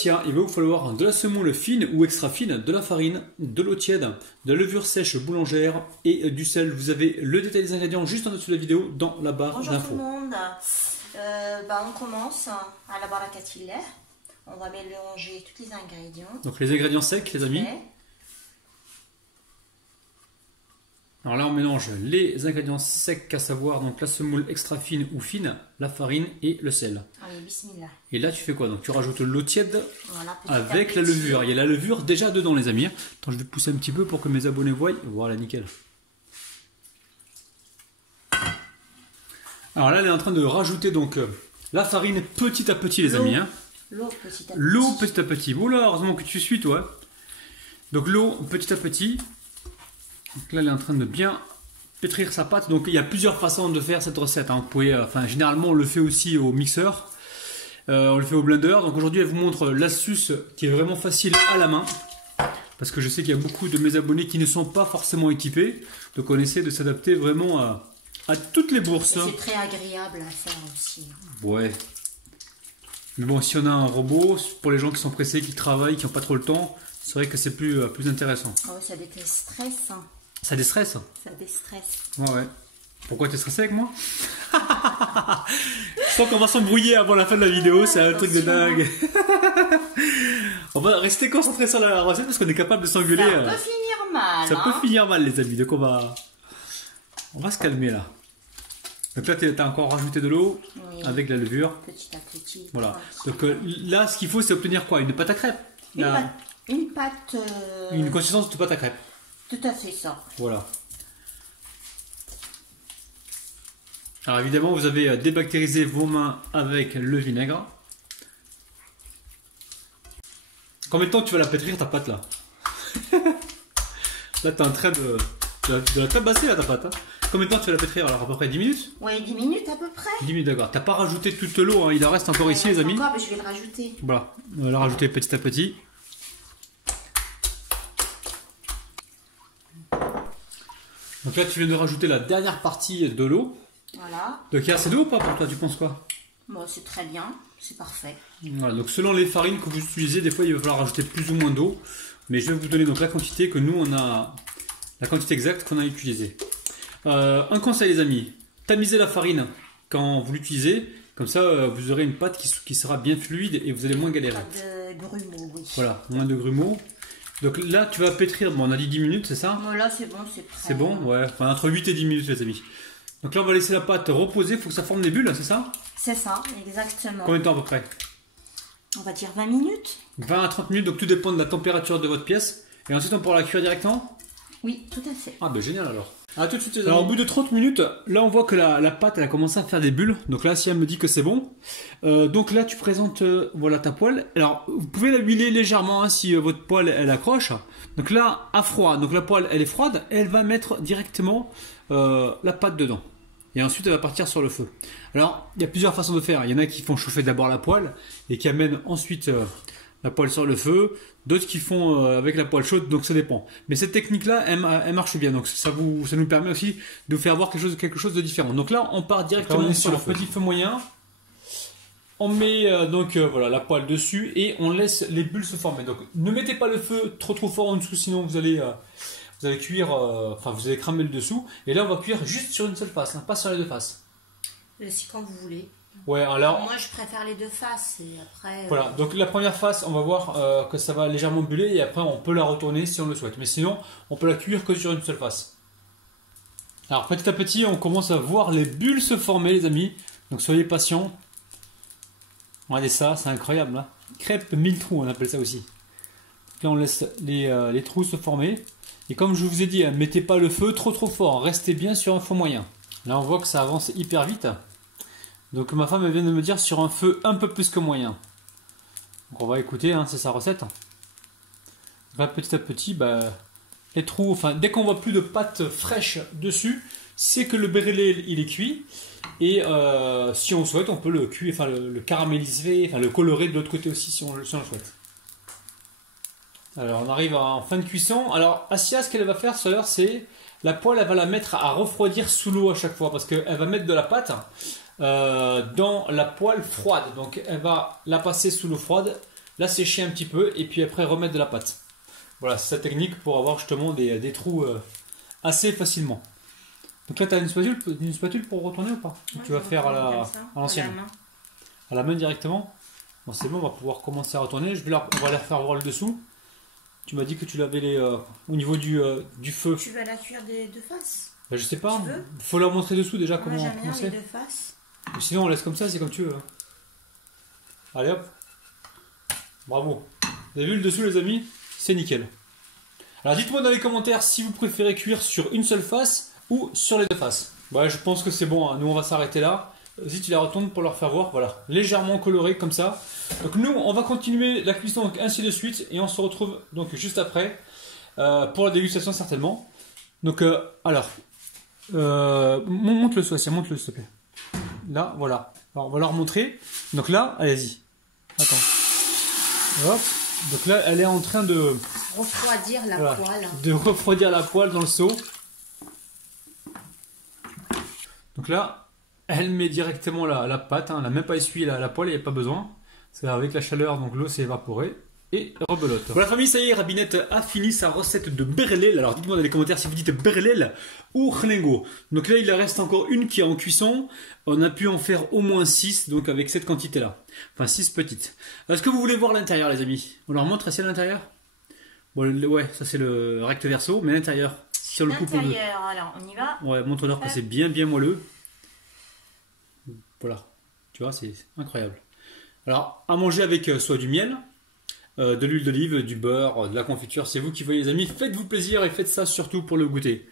Il va vous falloir de la semoule fine ou extra fine, de la farine, de l'eau tiède, de la levure sèche boulangère et du sel. Vous avez le détail des ingrédients juste en dessous de la vidéo dans la barre d'infos. Bonjour tout le monde. On commence à la barakatilla. On va mélanger tous les ingrédients. Donc les ingrédients secs, les amis. Alors là on mélange les ingrédients secs, à savoir donc la semoule extra fine ou fine, la farine et le sel. Allez, bismillah. Et là tu fais quoi? Donc tu rajoutes l'eau tiède Voilà, avec la levure. Il y a la levure déjà dedans les amis. Attends, je vais pousser un petit peu pour que mes abonnés voient. Voilà, nickel. Alors là elle est en train de rajouter donc la farine petit à petit les amis. L'eau petit à petit. L'eau petit à petit. Oula, heureusement que tu suis toi. Donc l'eau petit à petit. Donc là, elle est en train de bien pétrir sa pâte. Donc il y a plusieurs façons de faire cette recette. Vous pouvez, généralement, on le fait aussi au mixeur. On le fait au blender. Donc aujourd'hui, elle vous montre l'astuce qui est vraiment facile à la main. Parce que je sais qu'il y a beaucoup de mes abonnés qui ne sont pas forcément équipés. Donc on essaie de s'adapter vraiment à toutes les bourses. C'est très agréable à faire aussi. Ouais. Mais bon, si on a un robot, pour les gens qui sont pressés, qui travaillent, qui n'ont pas trop le temps, c'est vrai que c'est plus intéressant. Oh, ça déstresse. Ça déstresse? Ça déstresse. Ouais. Pourquoi tu es stressé avec moi? Je sens qu'on va s'embrouiller avant la fin de la vidéo, c'est un truc de dingue. On va rester concentré sur la recette parce qu'on est capable de s'engueuler. Ça peut finir mal. Ça peut finir mal les amis, donc on va se calmer là. Donc là tu as encore rajouté de l'eau avec la levure. Petit à petit. Voilà. Donc là ce qu'il faut c'est obtenir quoi? Une pâte à crêpes. Une pâte... Une consistance de pâte à crêpes. Tout à fait ça. Voilà. Alors évidemment, vous avez débactérisé vos mains avec le vinaigre. Combien de temps tu vas la pétrir ta pâte là? Là, tu es en train de la tabasser là ta pâte. Combien de temps tu vas la pétrir? Alors à peu près 10 minutes? Oui, 10 minutes à peu près. 10 minutes, d'accord. T'as pas rajouté toute l'eau, hein. Il en reste encore ici les amis. Encore, mais je vais le rajouter. Voilà, on va la rajouter petit à petit. Donc là, tu viens de rajouter la dernière partie de l'eau. Voilà. Donc il y a assez d'eau ou pas pour toi? Tu penses quoi? Bon, c'est très bien, c'est parfait. Voilà, donc selon les farines que vous utilisez, des fois il va falloir rajouter plus ou moins d'eau. Mais je vais vous donner donc la quantité que nous on a, la quantité exacte qu'on a utilisée. Un conseil les amis, tamisez la farine quand vous l'utilisez. Comme ça, vous aurez une pâte qui sera bien fluide et vous allez moins galérer. Pas de grumeaux, oui. Voilà, moins de grumeaux. Donc là, tu vas pétrir, bon, on a dit 10 minutes, c'est ça? Bon, là, c'est bon, c'est prêt. C'est bon, ouais, enfin, entre 8 et 10 minutes, les amis. Donc là, on va laisser la pâte reposer, il faut que ça forme des bulles, c'est ça? C'est ça, exactement. Combien de temps à peu près? On va dire 20 minutes. 20 à 30 minutes, donc tout dépend de la température de votre pièce. Et ensuite, on pourra la cuire directement? Oui, tout à fait. Ah, ben génial alors. À tout de suite, les amis. Alors, au bout de 30 minutes, là, on voit que la pâte, elle a commencé à faire des bulles. Donc là, si elle me dit que c'est bon. Donc là, tu présentes voilà, ta poêle. Alors, vous pouvez la huiler légèrement hein, si votre poêle, elle accroche. Donc là, à froid. Donc la poêle, elle est froide. Elle va mettre directement la pâte dedans. Et ensuite, elle va partir sur le feu. Alors, il y a plusieurs façons de faire. Il y en a qui font chauffer d'abord la poêle et qui amènent ensuite la poêle sur le feu. D'autres qui font avec la poêle chaude, donc ça dépend. Mais cette technique-là, elle marche bien. Donc ça nous permet aussi de vous faire voir quelque chose de différent. Donc là, on part directement sur le petit feu moyen. On met voilà, la poêle dessus et on laisse les bulles se former. Donc ne mettez pas le feu trop fort en dessous, sinon vous allez cuire, vous allez cramer le dessous. Et là, on va cuire juste sur une seule face, hein, pas sur les deux faces. C'est quand vous voulez. Ouais, alors. Moi, je préfère les deux faces et après. Voilà, donc la première face, on va voir que ça va légèrement buller et après on peut la retourner si on le souhaite. Mais sinon, on peut la cuire que sur une seule face. Alors petit à petit, on commence à voir les bulles se former, les amis. Donc soyez patients. Regardez ça, c'est incroyable. Hein. Crêpe 1000 trous, on appelle ça aussi. Donc là, on laisse les trous se former. Et comme je vous ai dit, mettez pas le feu trop fort. Restez bien sur un feu moyen. Là, on voit que ça avance hyper vite. Donc ma femme elle vient de me dire sur un feu un peu plus que moyen. Donc on va écouter, hein, c'est sa recette. Là, petit à petit, les trous, dès qu'on voit plus de pâte fraîche dessus, c'est que le bérélé il est cuit. Et si on souhaite, on peut le cuire, le caraméliser, le colorer de l'autre côté aussi si on le souhaite. Alors on arrive en fin de cuisson. Alors Asia, ce qu'elle va faire, c'est la poêle, elle va la mettre à refroidir sous l'eau à chaque fois parce qu'elle va mettre de la pâte dans la poêle froide. Donc elle va la passer sous l'eau froide la sécher un petit peu et puis après remettre de la pâte. Voilà, c'est sa technique pour avoir justement des trous assez facilement. Donc là, tu as une spatule pour retourner ou pas? Ouais, tu vas faire à l'ancienne. À la main directement. Bon, c'est bon, on va pouvoir commencer à retourner. On va la faire voir le dessous. Tu m'as dit que tu l'avais au niveau du feu. Tu vas la cuire de face? Ben, je sais pas. Faut leur montrer dessous déjà comment c'est. De face. Sinon, on laisse comme ça, c'est comme tu veux. Allez hop. Bravo. Vous avez vu le dessous, les amis? C'est nickel. Alors dites-moi dans les commentaires si vous préférez cuire sur une seule face ou sur les deux faces. Ouais, je pense que c'est bon, hein. Nous on va s'arrêter là. Si tu la retournes pour leur faire voir, voilà, légèrement coloré comme ça. Donc nous on va continuer la cuisson donc, ainsi de suite et on se retrouve donc juste après pour la dégustation certainement. Donc alors, monte-le s'il te plaît. Là, voilà. Alors on va leur montrer. Donc là, allez-y. Attends. Hop. Donc là, elle est en train de refroidir la poêle. De refroidir la poêle dans le seau. Donc là, elle met directement la pâte. Hein. Elle n'a même pas essuyé la poêle, il n'y a pas besoin. C'est avec la chaleur, donc l'eau s'est évaporée. Et rebelote. Voilà famille, ça y est, Rabinette a fini sa recette de berlel. Alors dites-moi dans les commentaires si vous dites berlel ou khlengo. Donc là, il en reste encore une qui est en cuisson. On a pu en faire au moins 6, donc avec cette quantité-là. Enfin, 6 petites. Est-ce que vous voulez voir l'intérieur, les amis? On leur montre ici à l'intérieur? Bon, ouais, ça c'est le recto verso, mais l'intérieur. Sur le couple. L'intérieur, alors on y va. Ouais, montre-leur que c'est bien moelleux. Voilà. Tu vois, c'est incroyable. Alors, à manger avec soit du miel, de l'huile d'olive, du beurre, de la confiture, c'est vous qui voyez les amis, faites-vous plaisir et faites ça surtout pour le goûter.